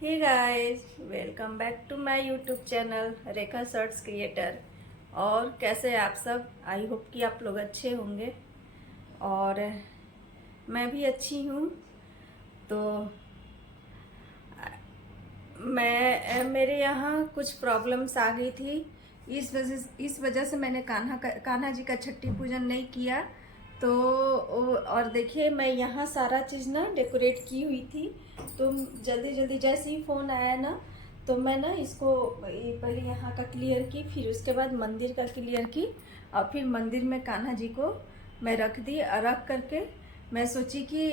Hey guys, welcome back to my YouTube channel Rekha shorts creator. और कैसे हैं आप सब? आई होप कि आप लोग अच्छे होंगे और मैं भी अच्छी हूँ। तो मेरे यहाँ कुछ प्रॉब्लम्स आ गई थी। इस वजह से मैंने कान्हा जी का छठी पूजन नहीं किया। तो और देखिए, मैं यहाँ सारा चीज़ ना डेकोरेट की हुई थी। तो जल्दी जल्दी जैसे ही फ़ोन आया ना, तो मैं ना इसको पहले यहाँ का क्लियर की, फिर उसके बाद मंदिर का क्लियर की, और फिर मंदिर में कान्हा जी को मैं रख दी। रख करके मैं सोची कि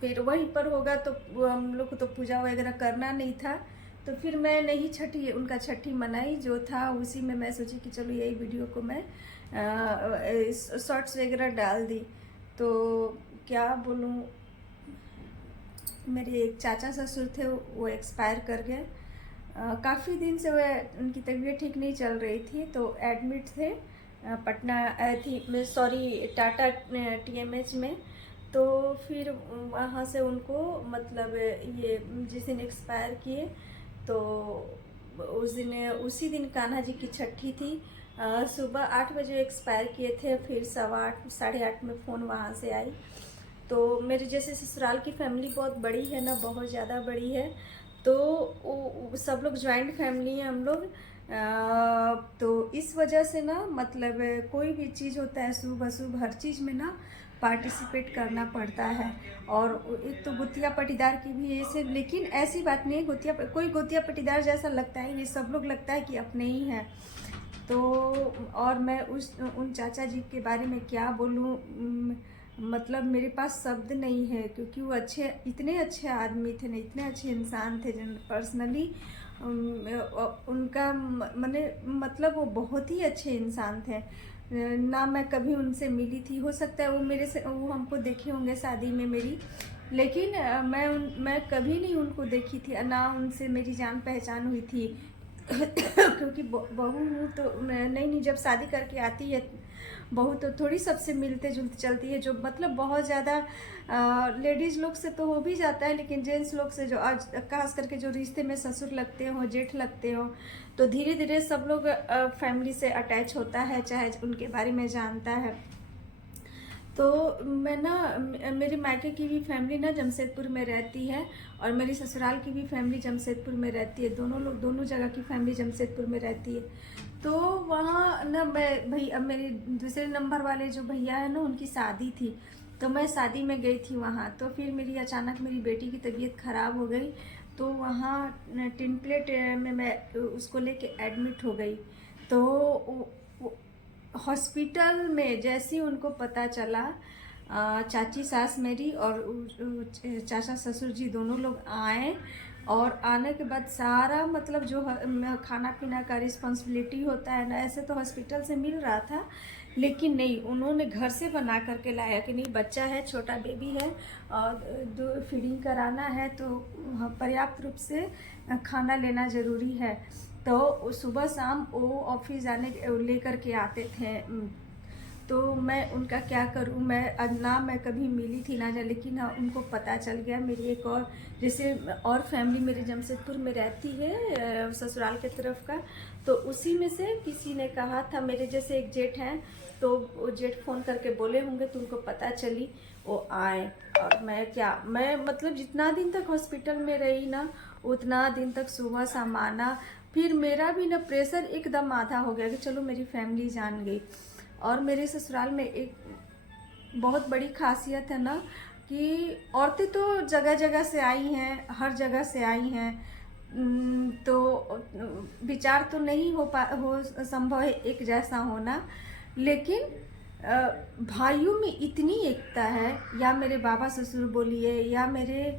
फिर वहीं पर होगा तो वो हम लोग को तो पूजा वगैरह करना नहीं था। तो फिर मैं नहीं छठी उनका छठी मनाई जो था उसी में मैं सोची कि चलो यही वीडियो को मैं शॉर्ट्स वगैरह डाल दी। तो क्या बोलूँ, मेरे एक चाचा ससुर थे, वो एक्सपायर कर गए। काफ़ी दिन से वह उनकी तबीयत ठीक नहीं चल रही थी, तो एडमिट थे पटना थी सॉरी टाटा टीएमएच में। तो फिर वहाँ से उनको मतलब ये जिस दिन एक्सपायर किए, तो उसी दिन कान्हा जी की छठी थी। सुबह 8 बजे एक्सपायर किए थे, फिर 8:15 8:30 में फ़ोन वहाँ से आई। तो मेरे जैसे ससुराल की फैमिली बहुत बड़ी है ना, बहुत ज़्यादा बड़ी है। तो सब लोग ज्वाइंट फैमिली है हम लोग। तो इस वजह से ना मतलब कोई भी चीज़ होता है, शुभ अशुभ हर चीज़ में ना पार्टिसिपेट करना पड़ता है। और एक तो गुतिया पटीदार की भी ऐसे, लेकिन ऐसी बात नहीं है, कोई गुतिया पटीदार जैसा लगता ही नहीं, सब लोग लगता है कि अपने ही हैं। तो और मैं उन चाचा जी के बारे में क्या बोलूँ, मतलब मेरे पास शब्द नहीं है, क्योंकि वो इतने अच्छे आदमी थे ना, इतने अच्छे इंसान थे जिन पर्सनली उनका मने मतलब वो बहुत ही अच्छे इंसान थे ना। मैं कभी उनसे मिली थी, हो सकता है वो हमको देखे होंगे शादी में मेरी, लेकिन मैं कभी नहीं उनको देखी थी ना, उनसे मेरी जान पहचान हुई थी। क्योंकि बहू हूँ तो नहीं, जब शादी करके आती है बहू तो थोड़ी सबसे मिलते जुलते चलती है। जो मतलब बहुत ज़्यादा लेडीज़ लोग से तो हो भी जाता है, लेकिन जेंट्स लोग से जो आज खास करके जो रिश्ते में ससुर लगते हो, जेठ लगते हो, तो धीरे धीरे सब लोग फैमिली से अटैच होता है, चाहे उनके बारे में जानता है। तो मैं ना मेरी मायके की भी फैमिली ना जमशेदपुर में रहती है, और मेरी ससुराल की भी फैमिली जमशेदपुर में रहती है। दोनों जगह की फैमिली जमशेदपुर में रहती है। तो वहाँ ना अब मेरे दूसरे नंबर वाले जो भैया है ना, उनकी शादी थी। तो मैं शादी में गई थी वहाँ। तो फिर अचानक मेरी बेटी की तबीयत ख़राब हो गई। तो वहाँ टिन प्लेट में मैं उसको लेके एडमिट हो गई। तो हॉस्पिटल में जैसे ही उनको पता चला, चाची सास मेरी और चाचा ससुर जी दोनों लोग आए। और आने के बाद सारा मतलब जो खाना पीना का रिस्पॉन्सिबिलिटी होता है ना, ऐसे तो हॉस्पिटल से मिल रहा था, लेकिन नहीं, उन्होंने घर से बना करके लाया कि नहीं, बच्चा है, छोटा बेबी है और दो फीडिंग कराना है, तो पर्याप्त रूप से खाना लेना ज़रूरी है। तो सुबह शाम वो ऑफिस जाने लेकर के आते थे। तो मैं उनका क्या करूं, मैं कभी मिली थी ना, लेकिन हाँ, उनको पता चल गया। मेरी एक और जैसे और फैमिली मेरी जमशेदपुर में रहती है ससुराल के तरफ का, तो उसी में से किसी ने कहा था, मेरे जैसे एक जेठ हैं, तो वो जेठ फ़ोन करके बोले होंगे, तो उनको पता चली, वो आए। और मैं मतलब जितना दिन तक हॉस्पिटल में रही ना, उतना दिन तक सुबह शाम आना। फिर मेरा भी ना प्रेशर एकदम आधा हो गया कि चलो मेरी फैमिली जान गई। और मेरे ससुराल में एक बहुत बड़ी खासियत है ना, कि औरतें तो जगह जगह से आई हैं, हर जगह से आई हैं। तो विचार तो नहीं हो संभव है एक जैसा होना, लेकिन भाइयों में इतनी एकता है। या मेरे बाबा ससुर बोलिए, या मेरे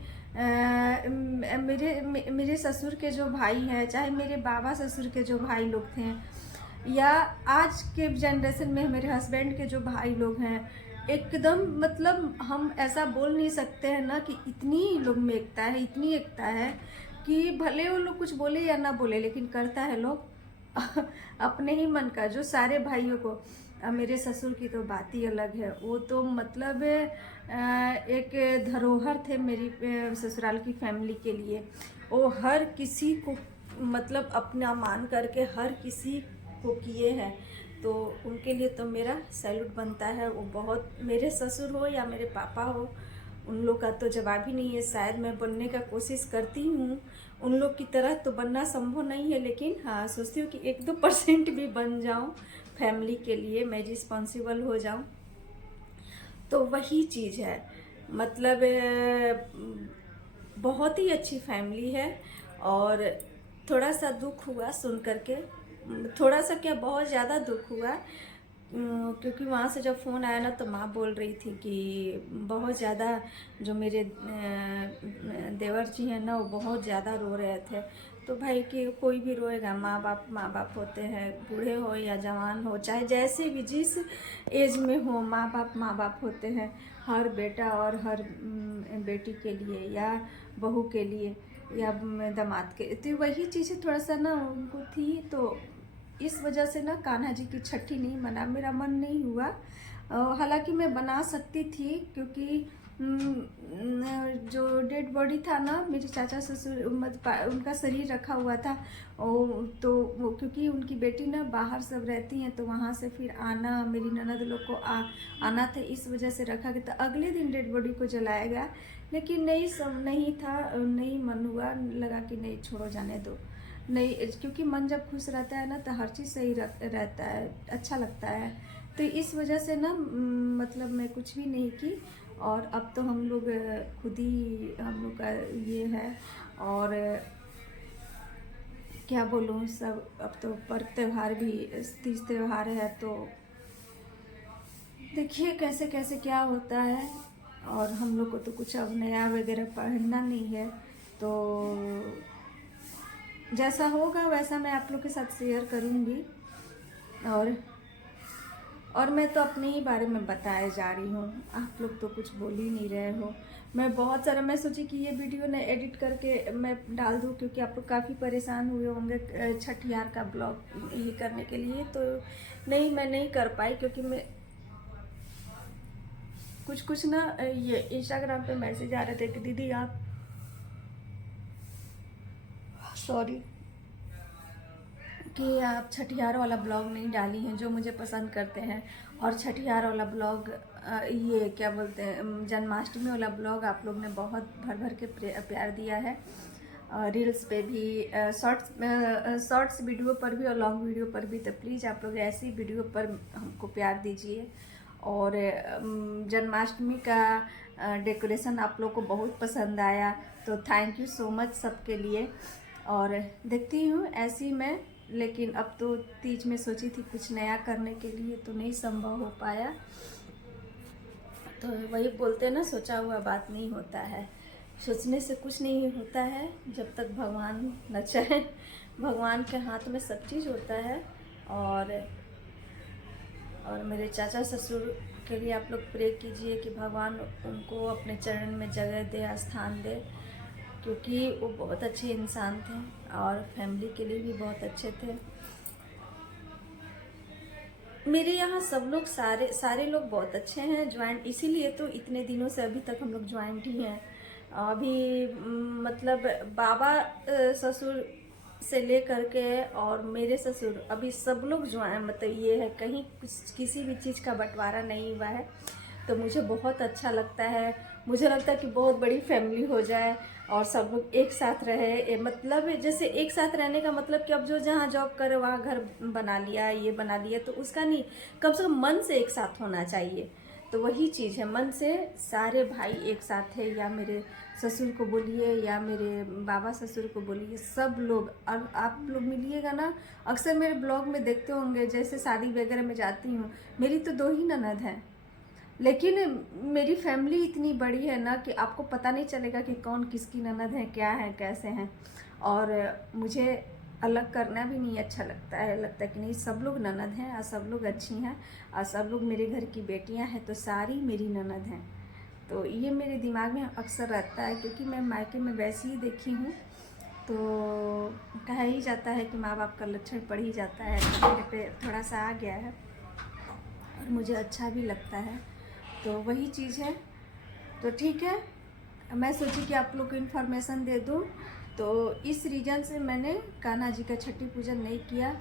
ससुर के जो भाई हैं, चाहे मेरे बाबा ससुर के जो भाई लोग थे, या आज के जनरेशन में मेरे हस्बैंड के जो भाई लोग हैं, एकदम मतलब हम ऐसा बोल नहीं सकते हैं ना कि इतनी लोग में एकता है, इतनी एकता है कि भले वो लोग कुछ बोले या ना बोले, लेकिन करता है लोग अपने ही मन का, जो सारे भाइयों को मेरे ससुर की तो बात ही अलग है। वो तो मतलब एक धरोहर थे मेरी ससुराल की फैमिली के लिए। वो हर किसी को मतलब अपना मान करके हर किसी को किए हैं, तो उनके लिए तो मेरा सैल्यूट बनता है। वो बहुत, मेरे ससुर हो या मेरे पापा हो, उन लोग का तो जवाब ही नहीं है। शायद मैं बनने का कोशिश करती हूँ, उन लोग की तरह तो बनना संभव नहीं है, लेकिन हाँ सोचती हूँ कि 1-2% भी बन जाऊँ फैमिली के लिए, मैं रिस्पॉन्सिबल हो जाऊँ। तो वही चीज़ है, मतलब बहुत ही अच्छी फैमिली है। और थोड़ा सा दुख हुआ सुन करके, थोड़ा सा क्या बहुत ज़्यादा दुख हुआ, क्योंकि वहाँ से जब फ़ोन आया ना तो माँ बोल रही थी कि बहुत ज़्यादा जो मेरे देवर जी हैं ना, वो बहुत ज़्यादा रो रहे थे। तो भाई कि कोई भी रोएगा, माँ बाप होते हैं, बूढ़े हो या जवान हो, चाहे जैसे भी जिस एज में हो, माँ बाप होते हैं हर बेटा और हर बेटी के लिए या बहू के लिए या दामाद के। तो वही चीज़ें थोड़ा सा ना उनको थी, तो इस वजह से ना कान्हा जी की छठी नहीं बना, मेरा मन नहीं हुआ। हालांकि मैं बना सकती थी, क्योंकि जो डेड बॉडी था ना, मेरे चाचा ससुर उनका शरीर रखा हुआ था। तो वो क्योंकि उनकी बेटी ना बाहर सब रहती हैं, तो वहाँ से फिर आना, मेरी ननद लोग को आना था, इस वजह से रखा गया था। अगले दिन डेड बॉडी को जलाया गया, लेकिन नहीं, सब नहीं था, नहीं मन हुआ, लगा कि नहीं छोड़ो जाने दो। नहीं, क्योंकि मन जब खुश रहता है ना तो हर चीज़ सही रहता है, अच्छा लगता है। तो इस वजह से ना मतलब मैं कुछ भी नहीं की। और अब तो हम लोग खुद ही, हम लोग का ये है। और क्या बोलूँ, सब अब तो पर्व त्यौहार भी, तीज त्यौहार है, तो देखिए कैसे कैसे क्या होता है। और हम लोग को तो कुछ अब नया वगैरह पहनना नहीं है, तो जैसा होगा वैसा मैं आप लोग के साथ शेयर करूँगी। और मैं तो अपने ही बारे में बताए जा रही हूँ, आप लोग तो कुछ बोल ही नहीं रहे हो। मैं बहुत सारा, मैं सोची कि ये वीडियो ना एडिट करके मैं डाल दूँ, क्योंकि आप लोग काफ़ी परेशान हुए होंगे छठियार का ब्लॉग ये करने के लिए। तो नहीं, मैं नहीं कर पाई, क्योंकि मैं कुछ ना ये इंस्टाग्राम पे मैसेज आ रहे थे कि दीदी आप, सॉरी, कि आप छठियार वाला ब्लॉग नहीं डाली हैं, जो मुझे पसंद करते हैं। और छठियार वाला ब्लॉग, ये क्या बोलते हैं, जन्माष्टमी वाला ब्लॉग आप लोग ने बहुत भर भर के प्यार दिया है। रील्स पे भी, शॉर्ट्स वीडियो पर भी और लॉन्ग वीडियो पर भी। तो प्लीज़ आप लोग ऐसी वीडियो पर हमको प्यार दीजिए। और जन्माष्टमी का डेकोरेशन आप लोग को बहुत पसंद आया, तो थैंक यू सो मच सबके लिए। और देखती हूँ ऐसी मैं, लेकिन अब तो तीज में सोची थी कुछ नया करने के लिए, तो नहीं संभव हो पाया। तो वही बोलते हैं ना, सोचा हुआ बात नहीं होता है, सोचने से कुछ नहीं होता है जब तक भगवान न चाहे। भगवान के हाथ में सब चीज़ होता है। और मेरे चाचा ससुर के लिए आप लोग प्रे कीजिए कि भगवान उनको अपने चरण में जगह दे, स्थान दे, क्योंकि वो बहुत अच्छे इंसान थे और फैमिली के लिए भी बहुत अच्छे थे। मेरे यहाँ सब लोग, सारे लोग बहुत अच्छे हैं, ज्वाइंट, इसीलिए तो इतने दिनों से अभी तक हम लोग ज्वाइंट ही हैं। अभी मतलब बाबा ससुर से ले करके और मेरे ससुर, अभी सब लोग ज्वाइंट, मतलब ये है, कहीं किसी भी चीज़ का बंटवारा नहीं हुआ है। तो मुझे बहुत अच्छा लगता है। मुझे लगता है कि बहुत बड़ी फैमिली हो जाए और सब लोग एक साथ रहे। मतलब जैसे एक साथ रहने का मतलब कि अब जो जहाँ जॉब करे वहाँ घर बना लिया, ये बना लिया, तो उसका नहीं, कम से कम मन से एक साथ होना चाहिए। तो वही चीज़ है, मन से सारे भाई एक साथ है, या मेरे ससुर को बोलिए या मेरे बाबा ससुर को बोलिए, सब लोग। और आप लोग मिलिएगा ना, अक्सर मेरे ब्लॉग में देखते होंगे, जैसे शादी वगैरह में जाती हूँ, मेरी तो 2 ही ननद हैं, लेकिन मेरी फैमिली इतनी बड़ी है ना कि आपको पता नहीं चलेगा कि कौन किसकी ननद है, क्या है, कैसे हैं। और मुझे अलग करना भी नहीं अच्छा लगता है, लगता है कि नहीं, सब लोग ननद हैं और सब लोग अच्छी हैं और सब लोग मेरे घर की बेटियां हैं, तो सारी मेरी ननद हैं। तो ये मेरे दिमाग में अक्सर रहता है, क्योंकि मैं मायके में वैसे ही देखी हूँ। तो कहा ही जाता है कि माँ बाप का लक्षण पड़ ही जाता है, तो मेरे पे थोड़ा सा आ गया है। और मुझे अच्छा भी लगता है, तो वही चीज़ है। तो ठीक है, मैं सोची कि आप लोग को इन्फॉर्मेशन दे दूँ, तो इस रीज़न से मैंने कान्हा जी का छठी पूजन नहीं किया।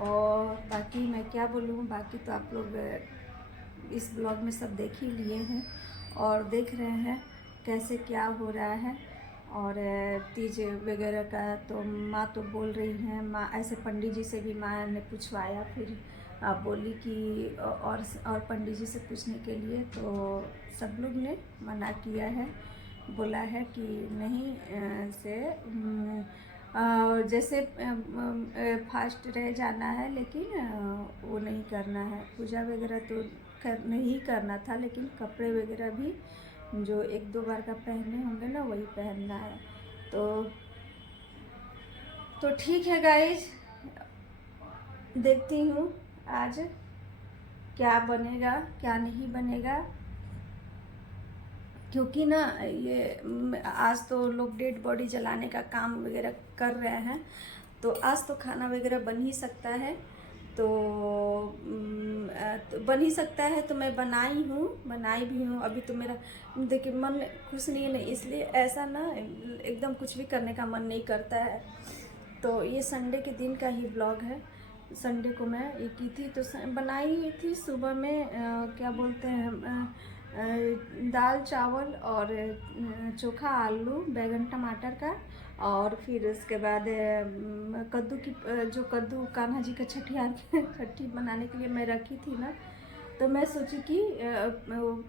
और बाकी मैं क्या बोलूँ, बाकी तो आप लोग इस ब्लॉग में सब देख ही लिए हैं और देख रहे हैं कैसे क्या हो रहा है। और तीज वगैरह का तो माँ तो बोल रही हैं, माँ ऐसे पंडित जी से भी माँ ने पूछवाया, फिर आप बोली कि और पंडित जी से पूछने के लिए तो सब लोग ने मना किया है, बोला है कि नहीं से जैसे फास्ट रह जाना है, लेकिन वो नहीं करना है, पूजा वगैरह तो नहीं करना था, लेकिन कपड़े वगैरह भी जो 1-2 बार का पहने होंगे ना वही पहनना है। तो ठीक है गाइज, देखती हूँ आज क्या बनेगा क्या नहीं बनेगा, क्योंकि ना ये आज तो लोग डेड बॉडी जलाने का काम वगैरह कर रहे हैं, तो आज तो खाना वगैरह बन ही सकता है। तो बन ही सकता है, तो मैं बनाई भी हूँ। अभी तो मेरा देखिए मन खुश नहीं है, इसलिए ऐसा ना एकदम कुछ भी करने का मन नहीं करता है। तो ये संडे के दिन का ही ब्लॉग है। संडे को मैं ये की थी, तो बनाई थी सुबह में क्या बोलते हैं दाल चावल और चोखा आलू बैंगन टमाटर का। और फिर उसके बाद कद्दू की जो कद्दू कान्हा जी का छठी बनाने के लिए मैं रखी थी ना, तो मैं सोची कि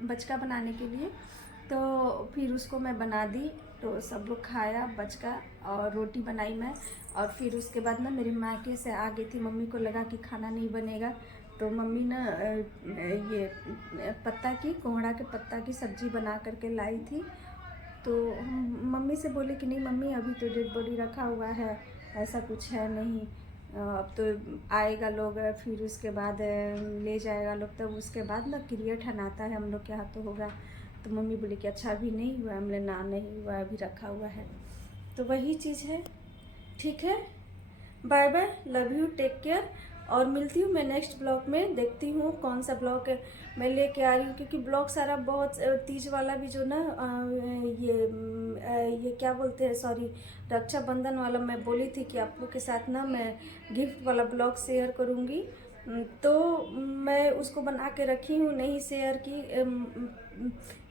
बचका बनाने के लिए, तो फिर उसको मैं बना दी, तो सब लोग खाया बचका। और रोटी बनाई मैं। और फिर उसके बाद ना मेरी मायके से आ गई थी, मम्मी को लगा कि खाना नहीं बनेगा, तो मम्मी ना ये पत्ता की कोहड़ा के पत्ता की सब्ज़ी बना करके लाई थी। तो हम मम्मी से बोले कि नहीं मम्मी, अभी तो डेड बॉडी रखा हुआ है, ऐसा कुछ है नहीं, अब तो आएगा लोग, फिर उसके बाद ले जाएगा लोग, तब उसके बाद ना क्रिया ठहराता है हम लोग के यहाँ तो होगा। तो मम्मी बोली कि अच्छा अभी नहीं हुआ, हमने ना नहीं हुआ, अभी रखा हुआ है। तो वही चीज़ है। ठीक है, bye bye, love you, take care. और मिलती हूँ मैं नेक्स्ट ब्लॉग में, देखती हूँ कौन सा ब्लॉग मैं लेके आ रही हूँ, क्योंकि ब्लॉग सारा बहुत तीज वाला भी जो ना ये क्या बोलते हैं, सॉरी, रक्षाबंधन वाला मैं बोली थी कि आप लोग के साथ ना मैं गिफ्ट वाला ब्लॉग शेयर करूँगी, तो मैं उसको बना के रखी हूँ, नहीं शेयर की,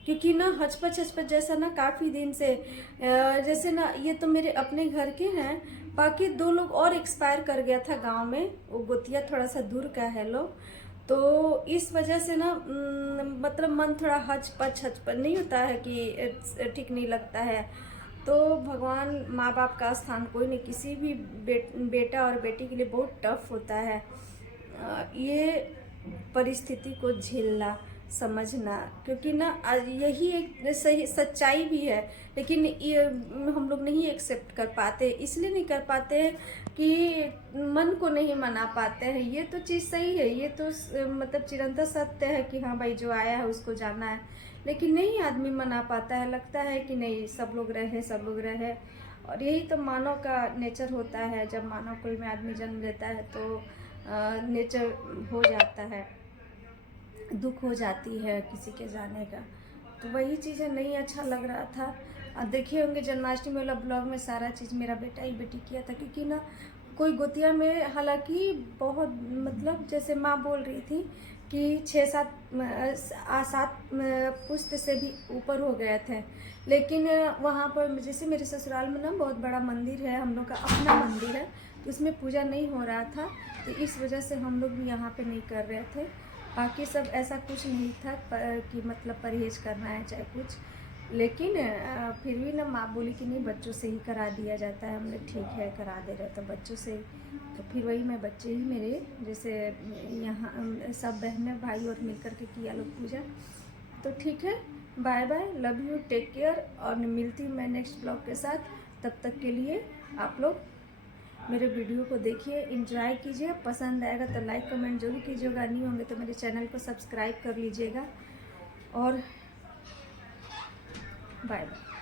क्योंकि ना हचपच जैसा ना काफ़ी दिन से जैसे ना ये तो मेरे अपने घर के हैं, बाकी 2 लोग और एक्सपायर कर गया था गांव में, वो गोतिया थोड़ा सा दूर का है लोग, तो इस वजह से ना मतलब मन थोड़ा हचपच नहीं होता है कि ठीक नहीं लगता है। तो भगवान माँ बाप का स्थान कोई नहीं, किसी भी बेटा और बेटी के लिए बहुत टफ होता है ये परिस्थिति को झेलना, समझना, क्योंकि ना यही एक सही सच्चाई भी है, लेकिन ये हम लोग नहीं एक्सेप्ट कर पाते, इसलिए नहीं कर पाते कि मन को नहीं मना पाते हैं। ये तो चीज़ सही है, ये तो मतलब चिरंतन सत्य है कि हाँ भाई जो आया है उसको जाना है, लेकिन नहीं आदमी मना पाता है, लगता है कि नहीं सब लोग रहे। और यही तो मानव का नेचर होता है, जब मानव कुल में आदमी जन्म लेता है तो नेचर हो जाता है, दुख हो जाती है किसी के जाने का। तो वही चीज़ें नहीं अच्छा लग रहा था। देखे होंगे जन्माष्टमी वाला ब्लॉग में सारा चीज़ मेरा बेटा ही बेटी किया था, क्योंकि ना कोई गोतिया में हालांकि बहुत मतलब जैसे माँ बोल रही थी कि 6-7 पुश्त से भी ऊपर हो गए थे, लेकिन वहाँ पर जैसे मेरे ससुराल में ना बहुत बड़ा मंदिर है, हम लोग का अपना मंदिर है, तो उसमें पूजा नहीं हो रहा था, तो इस वजह से हम लोग भी यहाँ पे नहीं कर रहे थे। बाकी सब ऐसा कुछ नहीं था कि मतलब परहेज करना है चाहे कुछ, लेकिन फिर भी ना माँ बोली कि नहीं बच्चों से ही करा दिया जाता है, हमने ठीक है करा दे रहे तो बच्चों से, तो फिर वही मैं बच्चे ही मेरे जैसे यहाँ सब बहनें भाई और मिलकर के किया लोग पूजा। तो ठीक है, bye bye, love you, take care, और मिलती हूँ मैं नेक्स्ट ब्लॉग के साथ। तब तक के लिए आप लोग मेरे वीडियो को देखिए, एंजॉय कीजिए, पसंद आएगा तो लाइक कमेंट जरूर कीजिएगा, नहीं होंगे तो मेरे चैनल को सब्सक्राइब कर लीजिएगा, और बाय बाय।